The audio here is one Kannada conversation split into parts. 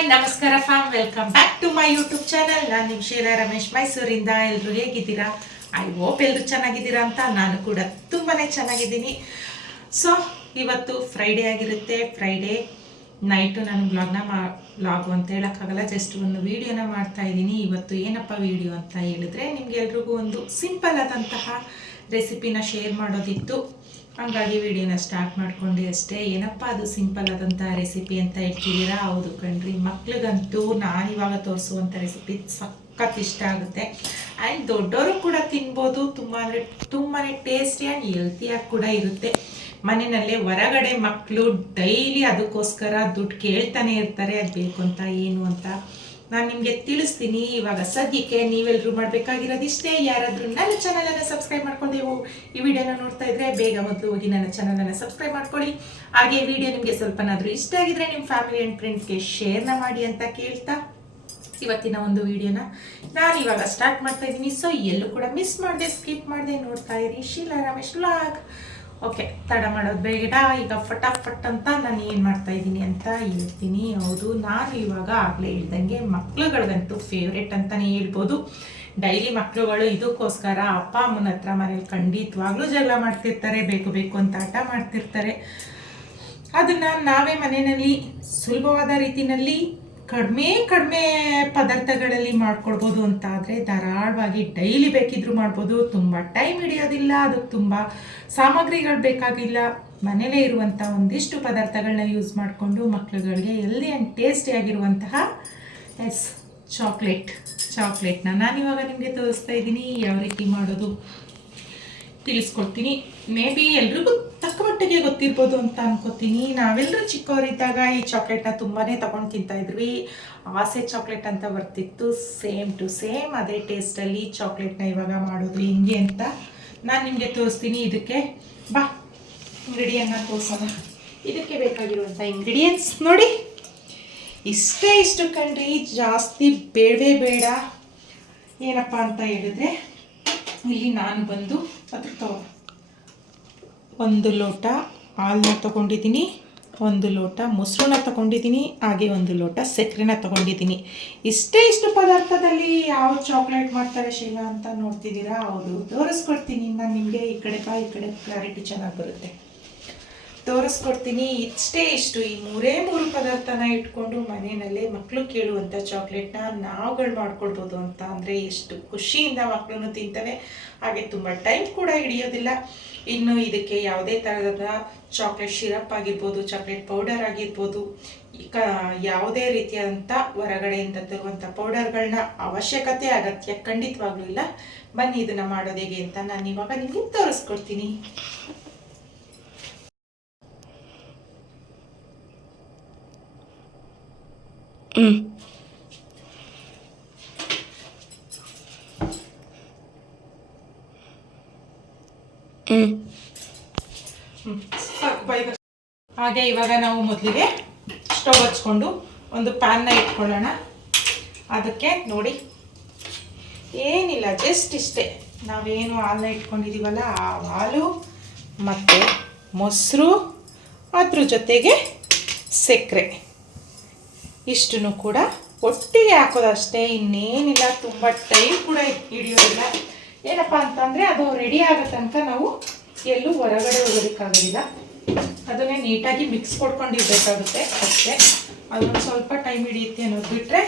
ಹಾಯ್, ನಮಸ್ಕಾರ fam welcome back to my YouTube channel. ನಾನು ನಿಮ್ಮ ಶೀಲಾ ರಮೇಶ್, ಮೈಸೂರಿಂದ ಎಲ್ಲರೂ ಹೇಗಿದ್ದೀರಾ? ಐ ಹೋಪ್ ಎಲ್ಲರೂ ಚೆನ್ನಾಗಿದ್ದೀರಾ ಅಂತ ನಾನು ಕೂಡ ತುಂಬಾ ಚೆನ್ನಾಗಿದ್ದೀನಿ. ಸೊ ಇವತ್ತು ಫ್ರೈಡೇ ಆಗಿರುತ್ತೆ. ಫ್ರೈಡೇ ನೈಟು ನಾನು ಬ್ಲಾಗ್ನ ಮಾ ಬ್ಲಾಗು ಅಂತ ಹೇಳೋಕ್ಕಾಗಲ್ಲ. ಜಸ್ಟ್ ಒಂದು ವೀಡಿಯೋನ ಮಾಡ್ತಾ ಇದ್ದೀನಿ. ಇವತ್ತು ಏನಪ್ಪ ವೀಡಿಯೋ ಅಂತ ಹೇಳಿದ್ರೆ ನಿಮ್ಗೆಲ್ರಿಗೂ ಒಂದು ಸಿಂಪಲ್ ಆದಂತಹ ರೆಸಿಪಿನ ಶೇರ್ ಮಾಡೋದಿತ್ತು. ಹಂಗಾಗಿ ವಿಡಿಯೋನ ಸ್ಟಾರ್ಟ್ ಮಾಡ್ಕೊಂಡೆ ಅಷ್ಟೇ. ಏನಪ್ಪ ಅದು ಸಿಂಪಲ್ ಆದಂಥ ರೆಸಿಪಿ ಅಂತ ಹೇಳ್ತಿದ್ದೀರಾ? ಹೌದು ಕಣ್ರಿ. ಮಕ್ಳಿಗಂತೂ ನಾನು ಇವಾಗ ತೋರಿಸುವಂಥ ರೆಸಿಪಿ ಸಖತ್ ಇಷ್ಟ ಆಗುತ್ತೆ. ಆ್ಯಂಡ್ ದೊಡ್ಡವರು ಕೂಡ ತಿನ್ಬೋದು. ತುಂಬ ಅಂದರೆ ತುಂಬಾ ಟೇಸ್ಟಿ ಆ್ಯಂಡ್ ಹೆಲ್ತಿಯಾಗಿ ಕೂಡ ಇರುತ್ತೆ. ಮನೆಯಲ್ಲೇ ಹೊರಗಡೆ ಮಕ್ಕಳು ಡೈಲಿ ಅದಕ್ಕೋಸ್ಕರ ದುಡ್ಡು ಕೇಳ್ತಾನೆ ಇರ್ತಾರೆ. ಅದು ಬೇಕು ಅಂತ, ಏನು ಅಂತ. ನಾನು ನಿಮಗೆ ತಿಳಿಸ್ತೀನಿ, ಇವಾಗ ಸದ್ಯಕ್ಕೆ ನೀವೆಲ್ಲರೂ ಮಾಡಬೇಕಾಗಿರೋದು ಇಷ್ಟೇ ಯಾರಾದರೂ ನನ್ನ ಚಾನಲನ್ನು ಸಬ್ಸ್ಕ್ರೈಬ್ ಮಾಡ್ಕೊಂಡು ಈ ವಿಡಿಯೋನ ನೋಡ್ತಾ ಇದ್ರೆ ಬೇಗ ಮೊದಲು ಹೋಗಿ ನನ್ನ ಚಾನಲನ್ನು ಸಬ್ಸ್ಕ್ರೈಬ್ ಮಾಡ್ಕೊಳ್ಳಿ. ಹಾಗೆ ವಿಡಿಯೋ ನಿಮಗೆ ಸ್ವಲ್ಪನಾದರೂ ಇಷ್ಟ ಆಗಿದ್ರೆ ನಿಮ್ಮ ಫ್ಯಾಮಿಲಿ ಆ್ಯಂಡ್ ಫ್ರೆಂಡ್ಸ್ಗೆ ಶೇರ್ನ ಮಾಡಿ ಅಂತ ಕೇಳ್ತಾ ಇವತ್ತಿನ ಒಂದು ವಿಡಿಯೋನ ನಾನು ಇವಾಗ ಸ್ಟಾರ್ಟ್ ಮಾಡ್ತಾ ಇದ್ದೀನಿ. ಸೊ ಎಲ್ಲೂ ಕೂಡ ಮಿಸ್ ಮಾಡಿದೆ ಸ್ಕಿಪ್ ಮಾಡಿದೆ ನೋಡ್ತಾ ಇರಿ. ಶೀಲಾ ರಮೇಶ್ ಲಾಗ್ ಓಕೆ ತಡ ಮಾಡೋದು ಬೇಡ ಈಗ ಫಟಾಫಟ್ ಅಂತ ನಾನು ಏನು ಮಾಡ್ತಾ ಇದ್ದೀನಿ ಅಂತ ಹೇಳ್ತೀನಿ. ಹೌದು, ನಾನು ಇವಾಗ ಆಗಲೇ ಹೇಳ್ದಂಗೆ ಮಕ್ಳುಗಳಿಗಂತೂ ಫೇವ್ರೇಟ್ ಅಂತಲೇ ಹೇಳ್ಬೋದು. ಡೈಲಿ ಮಕ್ಕಳುಗಳು ಇದಕ್ಕೋಸ್ಕರ ಅಪ್ಪ, ಅಮ್ಮನ ಹತ್ರ ಮನೇಲಿ ಖಂಡಿತವಾಗ್ಲೂ ಜಗಳ ಮಾಡ್ತಿರ್ತಾರೆ, ಬೇಕು ಬೇಕು ಅಂತ ಆಟ ಮಾಡ್ತಿರ್ತಾರೆ. ಅದನ್ನು ನಾವೇ ಮನೆಯಲ್ಲಿ ಸುಲಭವಾದ ರೀತಿಯಲ್ಲಿ ಕಡಿಮೆ ಕಡಿಮೆ ಪದಾರ್ಥಗಳಲ್ಲಿ ಮಾಡ್ಕೊಳ್ಬೋದು ಅಂತ ಆದರೆ ಧಾರಾಳವಾಗಿ ಡೈಲಿ ಬೇಕಿದ್ರೂ ಮಾಡ್ಬೋದು. ತುಂಬ ಟೈಮ್ ಹಿಡಿಯೋದಿಲ್ಲ, ಅದಕ್ಕೆ ತುಂಬ ಸಾಮಗ್ರಿಗಳು ಬೇಕಾಗಿಲ್ಲ. ಮನೇಲೇ ಇರುವಂಥ ಒಂದಿಷ್ಟು ಪದಾರ್ಥಗಳನ್ನ ಯೂಸ್ ಮಾಡಿಕೊಂಡು ಮಕ್ಕಳುಗಳಿಗೆ ಎಲ್ದಿ ಆ್ಯಂಡ್ ಟೇಸ್ಟಿಯಾಗಿರುವಂತಹ ಎಸ್ ಚಾಕ್ಲೇಟ್ ಚಾಕ್ಲೇಟ್ನ ನಾನಿವಾಗ ನಿಮಗೆ ತೋರಿಸ್ತಾ ಇದ್ದೀನಿ. ಯಾವ ರೀತಿ ಮಾಡೋದು? ತಿಳಿಸ್ಕೊಡ್ತೀನಿ. ಮೇ ಬಿ ಎಲ್ರಿಗೂ ತಕ್ಕ ಮಟ್ಟಿಗೆ ಗೊತ್ತಿರ್ಬೋದು ಅಂತ ಅನ್ಕೋತೀನಿ. ನಾವೆಲ್ಲರೂ ಚಿಕ್ಕವರಿದ್ದಾಗ ಈ ಚಾಕ್ಲೇಟ್ನ ತುಂಬಾ ತಗೊಂಡು ತಿಂತಾ ಇದ್ವಿ ಆಸೆ ಚಾಕ್ಲೇಟ್ ಅಂತ ಬರ್ತಿತ್ತು. ಸೇಮ್ ಟು ಸೇಮ್ ಅದೇ ಟೇಸ್ಟಲ್ಲಿ ಚಾಕ್ಲೇಟ್ನ ಇವಾಗ ಮಾಡೋದು ಹಿಂಗೆ ಅಂತ ನಾನು ನಿಮಗೆ ತೋರಿಸ್ತೀನಿ. ಇದಕ್ಕೆ ಬಾ ಇಂಗ್ರೀಡಿಯನ್ನ ತೋರಿಸೋಣ. ಇದಕ್ಕೆ ಬೇಕಾಗಿರುವಂಥ ಇಂಗ್ರೀಡಿಯೆಂಟ್ಸ್ ನೋಡಿ. ಇಷ್ಟೇ ಇಷ್ಟು ಕಣ್ರಿ ಜಾಸ್ತಿ ಬೇಡವೇ ಬೇಡ. ಏನಪ್ಪ ಅಂತ ಹೇಳಿದ್ರೆ ಇಲ್ಲಿ ನಾನು ಬಂದು ಅದ್ರ ಒಂದು ಲೋಟ ಹಾಲನ್ನ ತಗೊಂಡಿದ್ದೀನಿ, ಒಂದು ಲೋಟ ಮೊಸರನ್ನ ತಗೊಂಡಿದ್ದೀನಿ, ಹಾಗೆ ಒಂದು ಲೋಟ ಸಕ್ಕರೆನ ತಗೊಂಡಿದ್ದೀನಿ. ಇಷ್ಟೇ ಇಷ್ಟು ಪದಾರ್ಥದಲ್ಲಿ ಯಾವ ಚಾಕ್ಲೇಟ್ ಮಾಡ್ತಾರೆ ಶೀಲಾ ಅಂತ ನೋಡ್ತಿದ್ದೀರಾ? ಹೌದು, ತೋರಿಸ್ಕೊಡ್ತೀನಿ ನಾನು ನಿಮಗೆ ಈ ಕಡೆ ಬಾ, ಈ ಕಡೆ ಕ್ಲಾರಿಟಿ ಚೆನ್ನಾಗಿ ಬರುತ್ತೆ. ತೋರಿಸ್ಕೊಡ್ತೀನಿ. ಇಷ್ಟೇ ಇಷ್ಟು. ಈ ಮೂರೇ ಮೂರು ಪದಾರ್ಥನ ಇಟ್ಕೊಂಡು ಮನೆಯಲ್ಲೇ ಮಕ್ಕಳು ಕೇಳುವಂಥ ಚಾಕ್ಲೇಟ್ನ ನಾವುಗಳು ಮಾಡ್ಕೊಳ್ಬೋದು ಅಂತ ಅಂದರೆ ಎಷ್ಟು ಖುಷಿಯಿಂದ ಮಕ್ಕಳನ್ನು ತಿಂತವೆ ಹಾಗೆ ತುಂಬ ಟೈಮ್ ಕೂಡ ಹಿಡಿಯೋದಿಲ್ಲ. ಇನ್ನು ಇದಕ್ಕೆ ಯಾವುದೇ ಥರದ ಚಾಕ್ಲೇಟ್ ಶಿರಪ್ ಆಗಿರ್ಬೋದು, ಚಾಕ್ಲೇಟ್ ಪೌಡರ್ ಆಗಿರ್ಬೋದು ಕ ಯಾವುದೇ ರೀತಿಯಾದಂಥ ಹೊರಗಡೆಯಿಂದ ತರುವಂಥ ಪೌಡರ್ಗಳನ್ನ ಅವಶ್ಯಕತೆ, ಅಗತ್ಯ ಖಂಡಿತವಾಗ್ಲೂ ಇಲ್ಲ. ಬನ್ನಿ, ಇದನ್ನು ಮಾಡೋದು ಹೇಗೆ ಅಂತ ನಾನು ಇವಾಗ ನಿಮಗೆ ತೋರಿಸ್ಕೊಡ್ತೀನಿ. ಹಚ್ಚು. ಹಾಗೆ ಇವಾಗ ನಾವು ಮೊದಲಿಗೆ ಸ್ಟವ್ ಹಚ್ಕೊಂಡು ಒಂದು ಪ್ಯಾನ್ನ ಇಟ್ಕೊಳ್ಳೋಣ. ಅದಕ್ಕೆ ನೋಡಿ. ಏನಿಲ್ಲ ಜಸ್ಟ್ ಇಷ್ಟೇ. ನಾವೇನು ಹಾಲನ್ನ ಇಟ್ಕೊಂಡಿದ್ದೀವಲ್ಲ ಆ ಹಾಲು ಮತ್ತು ಮೊಸರು, ಅದ್ರ ಜೊತೆಗೆ ಸಕ್ಕರೆ. ಇಷ್ಟನ್ನು ಕೂಡ ಒಟ್ಟಿಗೆ ಹಾಕೋದಷ್ಟೇ ಇನ್ನೇನಿಲ್ಲ, ತುಂಬ ಟೈಮ್ ಕೂಡ ಹಿಡಿಯೋದಿಲ್ಲ. ಏನಪ್ಪ ಅಂತಂದರೆ ಅದು ರೆಡಿ ಆಗೋ ತನಕ ನಾವು ಎಲ್ಲೂ ಹೊರಗಡೆ ಹೋಗೋದಕ್ಕಾಗೋದಿಲ್ಲ. ಅದನ್ನೇ ನೀಟಾಗಿ ಮಿಕ್ಸ್ ಕೊಡ್ಕೊಂಡಿರ್ಬೇಕಾಗುತ್ತೆ ಅಷ್ಟೇ. ಅದೊಂದು ಸ್ವಲ್ಪ ಟೈಮ್ ಹಿಡಿಯುತ್ತೆ ಅನ್ನೋದು ಬಿಟ್ಟರೆ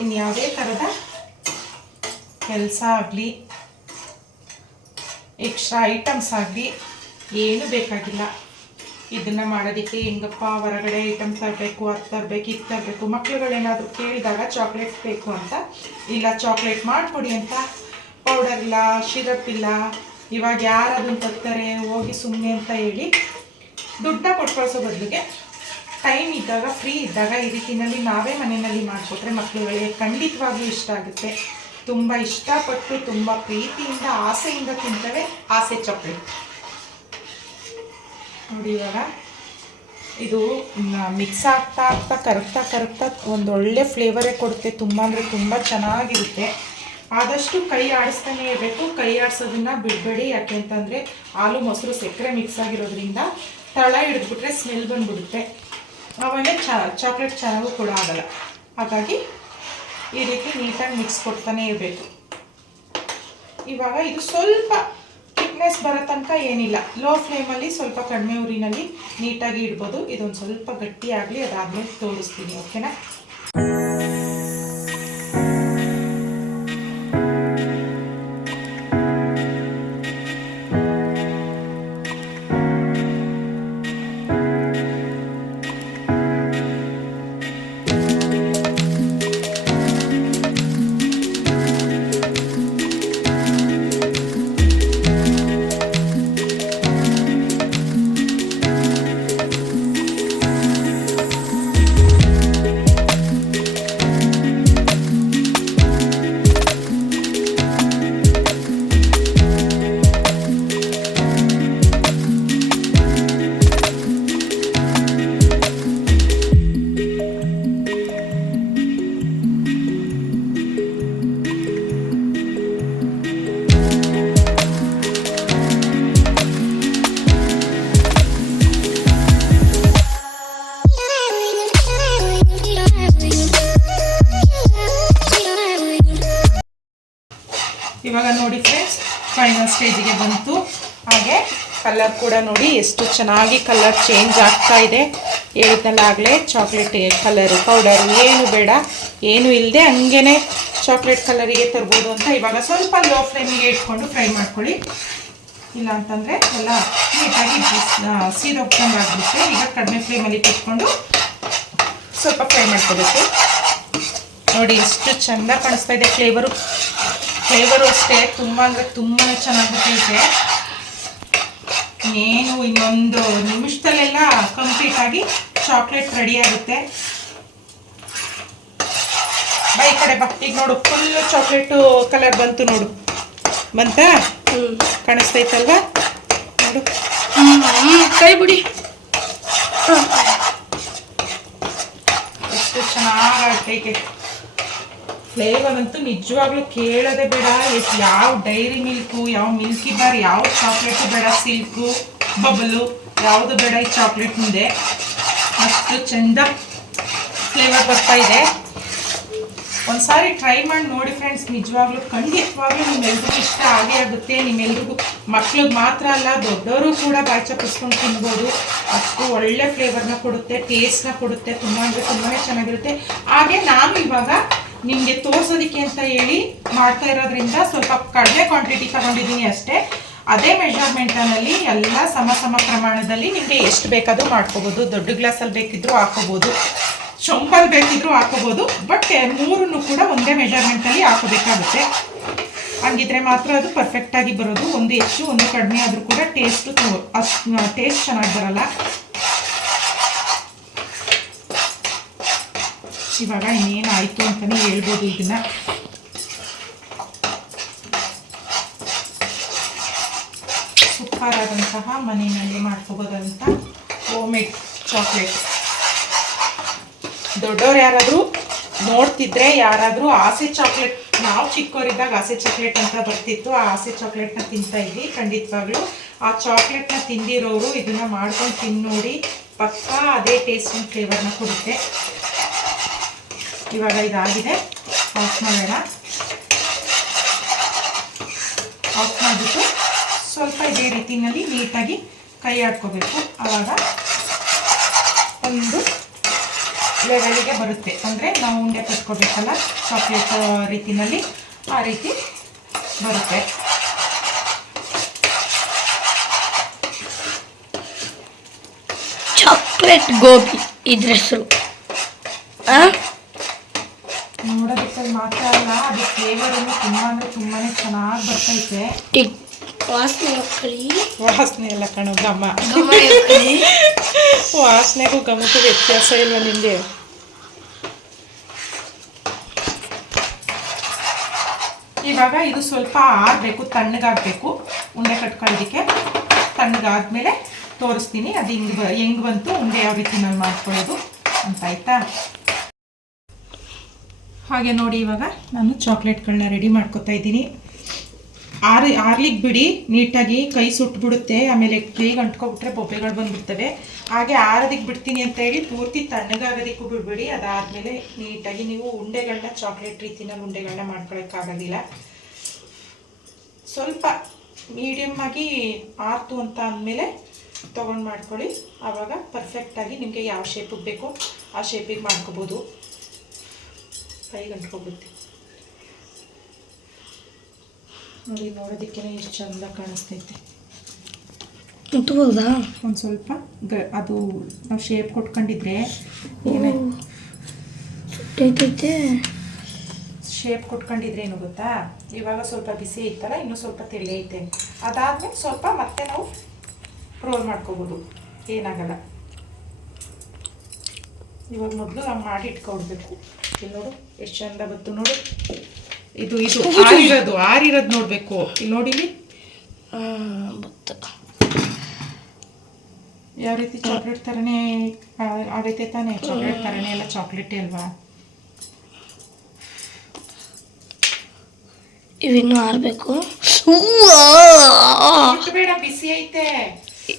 ಇನ್ನು ಯಾವುದೇ ಥರದ ಕೆಲಸ ಆಗಲಿ ಎಕ್ಸ್ಟ್ರಾ ಐಟಮ್ಸ್ ಆಗಲಿ, ಏನೂ ಬೇಕಾಗಿಲ್ಲ. ಇದನ್ನು ಮಾಡೋದಕ್ಕೆ ಹೆಂಗಪ್ಪ ಹೊರಗಡೆ ಐಟಮ್ ತರಬೇಕು, ಅದು ತರಬೇಕು, ಇದು ತರಬೇಕು, ಮಕ್ಳುಗಳೇನಾದರೂ ಕೇಳಿದಾಗ ಚಾಕ್ಲೇಟ್ ಬೇಕು ಅಂತ, ಇಲ್ಲ ಚಾಕ್ಲೇಟ್ ಮಾಡಿಕೊಡಿ ಅಂತ ಪೌಡರ್ ಇಲ್ಲ ಶಿರಪ್ ಇಲ್ಲ, ಇವಾಗ ಯಾರು ಅದನ್ನು ತರ್ತಾರೆ, ಹೋಗಿ ಸುಮ್ಮನೆ ಅಂತ ಹೇಳಿ ದುಡ್ಡ ಕೊಟ್ಟು ಕಳಿಸೋ ಬದಲಿಗೆ ಟೈಮ್ ಇದ್ದಾಗ ಫ್ರೀ ಇದ್ದಾಗ ಈ ರೀತಿಯಲ್ಲಿ ನಾವೇ ಮನೆಯಲ್ಲಿ ಮಾಡಿಕೊಟ್ರೆ ಮಕ್ಕಳುಗಳಿಗೆ ಖಂಡಿತವಾಗಿಯೂ ಇಷ್ಟ ಆಗುತ್ತೆ. ತುಂಬ ಇಷ್ಟಪಟ್ಟು, ತುಂಬ ಪ್ರೀತಿಯಿಂದ, ಆಸೆಯಿಂದ ತಿಂತವೆ ಆಸೆ ಚಾಕ್ಲೇಟ್ ನೋಡಿ ಇವಾಗ ಇದು ಮಿಕ್ಸ್ ಆಗ್ತಾ ಆಗ್ತಾ ಕರಗ್ತಾ ಕರಗ್ತಾ ಒಂದು ಒಳ್ಳೆ ಫ್ಲೇವರೇ ಕೊಡುತ್ತೆ. ತುಂಬ ಅಂದರೆ ತುಂಬ ಚೆನ್ನಾಗಿರುತ್ತೆ. ಆದಷ್ಟು ಕೈ ಆಡಿಸ್ತಾನೆ ಇರಬೇಕು. ಕೈ ಆಡಿಸೋದನ್ನ ಬಿಡಬೇಡಿ. ಯಾಕೆ ಅಂತಂದರೆ ಹಾಲು, ಮೊಸರು ಸಕ್ಕರೆ ಮಿಕ್ಸ್ ಆಗಿರೋದ್ರಿಂದ ತಳ ಹಿಡಿದ್ಬಿಟ್ರೆ ಸ್ಮೆಲ್ ಬಂದುಬಿಡುತ್ತೆ. ಆಮೇಲೆ ಚಾ ಚಾಕ್ಲೇಟ್ ಚೆನ್ನಾಗೂ ಕೂಡ ಆಗಲ್ಲ. ಹಾಗಾಗಿ ಈ ರೀತಿ ನೀಟಾಗಿ ಮಿಕ್ಸ್ ಕೊಡ್ತಾನೆ ಇರಬೇಕು. ಇವಾಗ ಇದು ಸ್ವಲ್ಪ ಥಿಕ್ನೆಸ್ ಬರೋ ತನಕ ಏನಿಲ್ಲ. ಲೋ ಫ್ಲೇಮಲ್ಲಿ ಸ್ವಲ್ಪ ಕಡಿಮೆ ಉರಿನಲ್ಲಿ ನೀಟಾಗಿ ಇಡ್ಬೋದು. ಇದೊಂದು ಸ್ವಲ್ಪ ಗಟ್ಟಿ ಆಗಲಿ, ಅದಾದ್ಮೇಲೆ ತೋರಿಸ್ತೀನಿ ಓಕೆನಾ ಫೈನಲ್ ಸ್ಟೇಜಿಗೆ ಬಂತು. ಹಾಗೆ ಕಲರ್ ಕೂಡ ನೋಡಿ ಎಷ್ಟು ಚೆನ್ನಾಗಿ ಕಲರ್ ಚೇಂಜ್ ಆಗ್ತಾ ಇದೆ. ಹೇಳಿದ್ನಲ್ಲ ಆಗಲೇ ಚಾಕ್ಲೇಟ್ ಕಲರು ಪೌಡರು ಏನು ಬೇಡ, ಏನು ಇಲ್ಲದೆ ಹಂಗೇನೆ ಚಾಕ್ಲೇಟ್ ಕಲರಿಗೆ ತರ್ಬೋದು ಅಂತ ಇವಾಗ ಸ್ವಲ್ಪ ಲೋ ಫ್ಲೇಮಿಗೆ ಇಟ್ಕೊಂಡು ಫ್ರೈ ಮಾಡ್ಕೊಳ್ಳಿ. ಇಲ್ಲ ಅಂತಂದರೆ ಎಲ್ಲ ನೀಟಾಗಿ ಸೀದೋಗ್ತಂಗೆ ಆಗಿಬಿಡುತ್ತೆ ಈಗ ಕಡಿಮೆ ಫ್ಲೇಮಲ್ಲಿ ಇಟ್ಕೊಂಡು ಸ್ವಲ್ಪ ಫ್ರೈ ಮಾಡ್ಕೋಬೇಕು. ನೋಡಿ ಎಷ್ಟು ಚೆಂದ ಕಾಣಿಸ್ತಾ ಇದೆ ಫ್ಲೇವರು ಫ್ಲೇವರು ಅಷ್ಟೇ. ತುಂಬ ಅಂದರೆ ತುಂಬಾ ಚೆನ್ನಾಗಿ ಬಿಟ್ಟಿದೆ ಇನ್ನೇನು ಇನ್ನೊಂದು ನಿಮಿಷದಲ್ಲೆಲ್ಲ ಕಂಪ್ಲೀಟ್ ಆಗಿ ಚಾಕ್ಲೇಟ್ ರೆಡಿ ಆಗುತ್ತೆ. ಬೈ ಈ ಕಡೆ ಬಾ. ಈಗ ನೋಡು ಫುಲ್ ಚಾಕ್ಲೇಟು ಕಲರ್ ಬಂತು ನೋಡು. ಬಂತಾ? ಕಾಣಿಸ್ತೈತಲ್ವಾ? ನೋಡು. ಕೈ ಬಿಡಿ ಎಷ್ಟು ಚೆನ್ನಾಗೈತೆ ಫ್ಲೇವರ್ ಅಂತೂ ನಿಜವಾಗ್ಲೂ ಕೇಳೋದೇ ಬೇಡ. ಎಷ್ಟು ಯಾವ ಡೈರಿ ಮಿಲ್ಕು ಯಾವ ಮಿಲ್ಕಿ ಬಾರ್, ಯಾವ ಚಾಕ್ಲೇಟು ಬೇಡ ಸಿಲ್ಕು ಬಬಲು ಯಾವುದು ಬೇಡ ಈ ಚಾಕ್ಲೇಟ್ ಮುಂದೆ. ಅಷ್ಟು ಚೆಂದ ಫ್ಲೇವರ್ ಬರ್ತಾ ಇದೆ. ಒಂದ್ಸಾರಿ ಟ್ರೈ ಮಾಡಿ ನೋಡಿ ಫ್ರೆಂಡ್ಸ್ ನಿಜವಾಗ್ಲೂ ಖಂಡಿತವಾಗ್ಲೂ ನಿಮ್ಮೆಲ್ರಿಗೂ ಇಷ್ಟ ಆಗೇ ಆಗುತ್ತೆ. ನಿಮ್ಮೆಲ್ರಿಗೂ ಮಕ್ಳಿಗೆ ಮಾತ್ರ ಅಲ್ಲ ದೊಡ್ಡವರು ಕೂಡ ಬಾಯಿ ಚಪ್ಪಿಸ್ಕೊಂಡು ತಿನ್ಬೋದು. ಅಷ್ಟು ಒಳ್ಳೆ ಫ್ಲೇವರ್ನ ಕೊಡುತ್ತೆ ಟೇಸ್ಟ್ನ ಕೊಡುತ್ತೆ, ತುಂಬ ಅಂದರೆ ತುಂಬಾ ಚೆನ್ನಾಗಿರುತ್ತೆ. ಹಾಗೆ ನಾನು ಇವಾಗ ನಿಮಗೆ ತೋರಿಸೋದಿಕ್ಕೆ ಅಂತ ಹೇಳಿ ಮಾಡ್ತಾ ಇರೋದ್ರಿಂದ ಸ್ವಲ್ಪ ಕಡಿಮೆ ಕ್ವಾಂಟಿಟಿ ತಗೊಂಡಿದ್ದೀನಿ ಅಷ್ಟೇ. ಅದೇ ಮೆಷರ್ಮೆಂಟಲ್ಲಿ ಎಲ್ಲ ಸಮ ಸಮ ಪ್ರಮಾಣದಲ್ಲಿ ನಿಮಗೆ ಎಷ್ಟು ಬೇಕಾದರೂ ಮಾಡ್ಕೋಬೋದು. ದೊಡ್ಡ ಗ್ಲಾಸಲ್ಲಿ ಬೇಕಿದ್ರೂ ಹಾಕೋಬೋದು. ಚೊಂಬಲ್ ಬೇಕಿದ್ರೂ ಹಾಕೋಬೋದು. ಬಟ್ ಮೂರನ್ನು ಕೂಡ ಒಂದೇ ಮೆಷರ್ಮೆಂಟಲ್ಲಿ ಹಾಕೋಬೇಕಾಗುತ್ತೆ. ಹಂಗಿದ್ರೆ ಮಾತ್ರ ಅದು ಪರ್ಫೆಕ್ಟಾಗಿ ಬರೋದು. ಒಂದು ಹೆಚ್ಚು, ಒಂದು ಕಡಿಮೆ ಆದರೂ ಕೂಡ ಟೇಸ್ಟು ಅಷ್ಟು ಟೇಸ್ಟ್ ಚೆನ್ನಾಗಿ ಬರಲ್ಲ. ಇವಾಗ ಇನ್ನೇನು ಆಯಿತು ಅಂತಲೇ ಹೇಳ್ಬೋದು ಇದನ್ನು. ಸೂಪರಾದಂತಹ ಮನೆಯಲ್ಲಿ ಮಾಡ್ಕೋಬೋದಂತ ಹೋಮೇಡ್ ಚಾಕ್ಲೇಟ್ ದೊಡ್ಡವ್ರು ಯಾರಾದರೂ ನೋಡ್ತಿದ್ರೆ ಯಾರಾದರೂ ಆಸೆ ಚಾಕ್ಲೇಟ್ ನಾವು ಚಿಕ್ಕವರಿದ್ದಾಗ ಆಸೆ ಚಾಕ್ಲೇಟ್ ಅಂತ ಬರ್ತಿತ್ತು. ಆ ಆಸೆ ಚಾಕ್ಲೇಟ್ನ ತಿಂತಾ ಇದ್ವಿ. ಖಂಡಿತವಾಗ್ಲೂ ಆ ಚಾಕ್ಲೇಟ್ನ ತಿಂದಿರೋರು ಇದನ್ನು ಮಾಡ್ಕೊಂಡು ತಿನ್ನೋಡಿ ಪಕ್ಕಾ ಅದೇ ಟೇಸ್ಟ್ ಫ್ಲೇವರ್ನ ಕೊಡುತ್ತೆ. ಇವಾಗ ಇದಾಗಿದೆ ಆಫ್ ಮಾಡೋಣ. ಆಫ್ ಮಾಡಿಬಿಟ್ಟು ಸ್ವಲ್ಪ ಇದೇ ರೀತಿನಲ್ಲಿ ನೀಟಾಗಿ ಕೈ ಆಡ್ಕೋಬೇಕು. ಆವಾಗ ಒಂದು ಲೆವೆಲಿಗೆ ಬರುತ್ತೆ. ಅಂದರೆ ನಾವು ಉಂಡೆ ಕಟ್ಕೋಬೇಕಲ್ಲ ಚಾಕ್ಲೇಟ್ ರೀತಿನಲ್ಲಿ ಆ ರೀತಿ ಬರುತ್ತೆ. ಚಾಕ್ಲೇಟ್ ಗೋಬಿ ಇದ್ರ ಹೆಸರು. ಆ ನೋಡೋದಕ್ಕೆ ಮಾತ್ರ ಅಲ್ಲ ಅದು ಫ್ಲೇವರನ್ನು ತುಂಬ ಅಂದರೆ ತುಂಬಾ ಚೆನ್ನಾಗಿ ಬರ್ತೈತೆ. ಟಿಕ್ ವಾಸನೆ ಮಕ್ಕಳಿ ವಾಸನೆ ಎಲ್ಲ ಕಣೋ ಘಮ. ವಾಸನೆಗೂ ಗಮಕ್ಕೂ ವ್ಯತ್ಯಾಸ ಇಲ್ವ ನಿಮಗೆ ಇವಾಗ ಇದು ಸ್ವಲ್ಪ ಆಗ್ಬೇಕು ತಣ್ಣಗಾಗಬೇಕು. ಉಂಡೆ ಕಟ್ಕೊಳ್ಳೋದಕ್ಕೆ ತಣ್ಣಗಾದ್ಮೇಲೆ ತೋರಿಸ್ತೀನಿ. ಅದು ಹಿಂಗೆ ಬ ಹೆಂಗೆ ಬಂತು ಉಂಡೆ ಯಾವ ರೀತಿ ನಾನು ಮಾಡ್ಕೊಳ್ಳೋದು ಅಂತ ಆಯ್ತಾ? ಹಾಗೆ ನೋಡಿ ಇವಾಗ ನಾನು ಚಾಕ್ಲೇಟ್ಗಳನ್ನ ರೆಡಿ ಮಾಡ್ಕೊತಾ ಇದ್ದೀನಿ. ಆರಿ ಆರ್ಲಿಕ್ಕೆ ಬಿಡಿ, ನೀಟಾಗಿ ಕೈ ಸುಟ್ಬಿಡುತ್ತೆ, ಆಮೇಲೆ ಕೈಗೆ ಅಂಟ್ಕೊಬಿಟ್ರೆ ಬೊಬ್ಬೆಗಳು ಬಂದ್ಬಿಡ್ತವೆ. ಹಾಗೆ ಆರೋದಕ್ಕೆ ಬಿಡ್ತೀನಿ ಅಂತ ಹೇಳಿ ಪೂರ್ತಿ ತಣ್ಣಗಾಗೋದಕ್ಕೂ ಬಿಡಬೇಡಿ ಅದಾದಮೇಲೆ ನೀಟಾಗಿ ನೀವು ಉಂಡೆಗಳನ್ನ, ಚಾಕ್ಲೇಟ್ ರೀತಿನಲ್ಲಿ ಉಂಡೆಗಳನ್ನ ಮಾಡ್ಕೊಳಕ್ಕಾಗೋದಿಲ್ಲ. ಸ್ವಲ್ಪ ಮೀಡಿಯಮ್ ಆಗಿ ಆರ್ತು ಅಂತ ಅಂದಮೇಲೆ ತೊಗೊಂಡು ಮಾಡ್ಕೊಳ್ಳಿ. ಆವಾಗ ಪರ್ಫೆಕ್ಟಾಗಿ ನಿಮಗೆ ಯಾವ ಶೇಪಿಗೆ ಬೇಕೋ ಆ ಶೇಪಿಗೆ ಮಾಡ್ಕೋಬೋದು. ಕೈಗೆ ಅಂಟ್ಕೊಬಿಡುತ್ತೆ ನೋಡಿ ನೋಡೋದಕ್ಕೆ ಎಷ್ಟು ಚಂದ ಕಾಣಿಸ್ತೈತೆ. ಹೌದಾ? ಒಂದು ಸ್ವಲ್ಪ ಗ ಅದು ನಾವು ಶೇಪ್ ಕೊಟ್ಕೊಂಡಿದ್ರೆ ಏನೇ ಸುಟ್ಟೈತೈತೆ ಶೇಪ್ ಕೊಟ್ಕೊಂಡಿದ್ರೆ ಏನು ಗೊತ್ತಾ? ಇವಾಗ ಸ್ವಲ್ಪ ಬಿಸಿ ಐತಲ್ಲ ಇನ್ನೂ ಸ್ವಲ್ಪ ತೆಳ್ಳೆ ಐತೆ. ಅದಾದ್ಮೇಲೆ ಸ್ವಲ್ಪ ಮತ್ತೆ ನಾವು ರೋಲ್ ಮಾಡ್ಕೋಬೋದು. ಏನಾಗಲ್ಲ. ಇವಾಗ ಮೊದಲು ನಾವು ಮಾಡಿ ಇಟ್ಕೊಡ್ಬೇಕು ಇಲ್ಲಿ ನೋಡು ಎಷ್ಟು ಚಂದ ಬಂತು ನೋಡು. ಇದು ಇದು ಆರಿರೋದು ಆರಿರೋದು ನೋಡಬೇಕು. ಇಲ್ಲಿ ನೋಡಿಲಿ ಬತ್ತ. ಯಾವ ರೀತಿ ಚಾಕ್ಲೇಟ್ ಥರನೇ ಆ- ರೀತಿ ತಾನೇ ಚಾಕ್ಲೇಟ್ ಥರನೇ ಎಲ್ಲ ಚಾಕ್ಲೇಟೇ ಅಲ್ವಾ? ಇವಿನ್ನೂ ಆರಬೇಕು. ಬೇಡ ಬಿಸಿ ಐತೆ.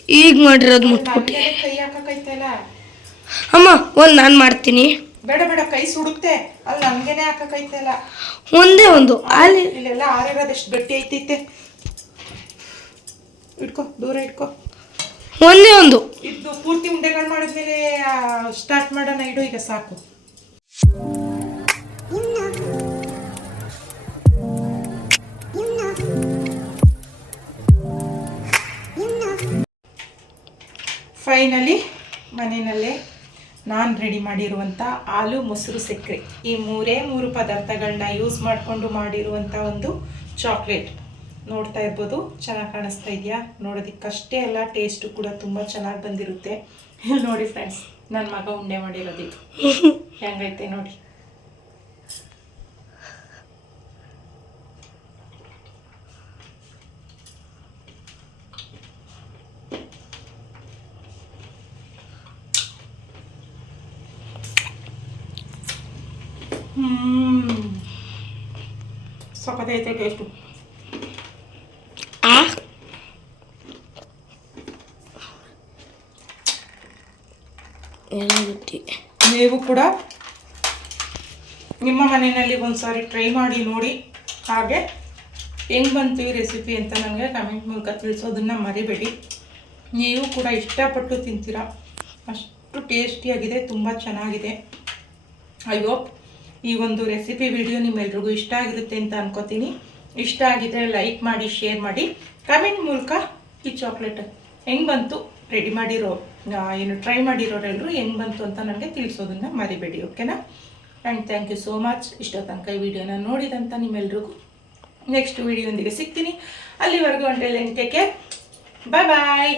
ಈಗ ಮಾಡಿರೋದು ಮುಟ್ಬಿಟ್ಟು. ಕೈ ಹಾಕಕ್ಕೈತಲ್ಲ ಅಮ್ಮ ಒಂದು ನಾನು ಮಾಡ್ತೀನಿ. ಬೇಡ ಬೇಡ ಕೈ ಸುಡುತ್ತೆ. ಅಲ್ಲಿ ನನ್ಗೆನೆ ಹಾಕಕ್ಕೈತಲ್ಲ ಒಂದೇ ಒಂದು. ಅಲ್ಲಿ ಇಲ್ಲೆಲ್ಲ ಆರಿರೋದು ಎಷ್ಟು ಗಟ್ಟಿ ಐತೈತೆ. ಇಟ್ಕೋ ದೂರ ಇಟ್ಕೋ. ಒಂದೇ ಒಂದು. ಇದು ಪೂರ್ತಿ ಉಂಡೆಗಳು ಮಾಡಿದ್ಮೇಲೆ ಸ್ಟಾರ್ಟ್ ಮಾಡೋಣ ಇಡು ಈಗ ಸಾಕು. ಫೈನಲಿ ಮನೆಯಲ್ಲೇ. ನಾನು ರೆಡಿ ಮಾಡಿರುವಂಥ ಹಾಲು ಮೊಸರು ಸಕ್ಕರೆ. ಈ ಮೂರೇ ಮೂರು ಪದಾರ್ಥಗಳನ್ನ ಯೂಸ್ ಮಾಡಿಕೊಂಡು ಮಾಡಿರುವಂಥ ಒಂದು ಚಾಕ್ಲೇಟ್ ನೋಡ್ತಾ ಇರ್ಬೋದು ಚೆನ್ನಾಗಿ ಕಾಣಿಸ್ತಾ ಇದೆಯಾ? ನೋಡೋದಕ್ಕಷ್ಟೇ ಅಲ್ಲ ಟೇಸ್ಟು ಕೂಡ ತುಂಬ ಚೆನ್ನಾಗಿ ಬಂದಿರುತ್ತೆ. ನೋಡಿ ಫ್ರೆಂಡ್ಸ್ ನನ್ನ ಮಗ ಉಂಡೆ ಮಾಡಿರೋದಿತ್ತು ಹೆಂಗೈತೆ ನೋಡಿ. ಸಖತ್ತೈತೆ ಟೇಸ್ಟು ನೀವು ಕೂಡ ನಿಮ್ಮ ಮನೆಯಲ್ಲಿ ಒಂದ್ಸಾರಿ ಟ್ರೈ ಮಾಡಿ ನೋಡಿ. ಹಾಗೆ ಹೆಂಗೆ ಬಂತು ಈ ರೆಸಿಪಿ ಅಂತ ನನಗೆ ಕಮೆಂಟ್ ಮೂಲಕ ತಿಳಿಸೋದನ್ನ ಮರಿಬೇಡಿ. ನೀವು ಕೂಡ ಇಷ್ಟಪಟ್ಟು ತಿಂತೀರಾ. ಅಷ್ಟು ಟೇಸ್ಟಿಯಾಗಿದೆ ತುಂಬ ಚೆನ್ನಾಗಿದೆ. ಐ ಹೋಪ್ ಈ ಒಂದು ರೆಸಿಪಿ ವಿಡಿಯೋ ನಿಮ್ಮೆಲ್ರಿಗೂ ಇಷ್ಟ ಆಗಿರುತ್ತೆ ಅಂತ ಅನ್ಕೋತೀನಿ. ಇಷ್ಟ ಆಗಿದ್ರೆ ಲೈಕ್ ಮಾಡಿ ಶೇರ್ ಮಾಡಿ. ಕಮೆಂಟ್ ಮೂಲಕ ಈ ಚಾಕ್ಲೇಟ್ ಹೆಂಗೆ ಬಂತು ರೆಡಿ ಮಾಡಿರೋ ಏನು ಟ್ರೈ ಮಾಡಿರೋರೆಲ್ಲರೂ ಹೆಂಗೆ ಬಂತು ಅಂತ ನನಗೆ ತಿಳಿಸೋದನ್ನ ಮರಿಬೇಡಿ ಓಕೆನಾ and thank you so much ಇಷ್ಟೋ ತನಕ ಈ ವಿಡಿಯೋನ ನೋಡಿದಂತ ನಿಮ್ಮೆಲ್ರಿಗೂ ನೆಕ್ಸ್ಟ್ ವಿಡಿಯೋಂದಿಗೆ ಸಿಗ್ತೀನಿ. ಅಲ್ಲಿವರೆಗೂ ಒಂದೇ ಟೇಕ್ ಕೇರ್ ಬಾಯ್ ಬಾಯ್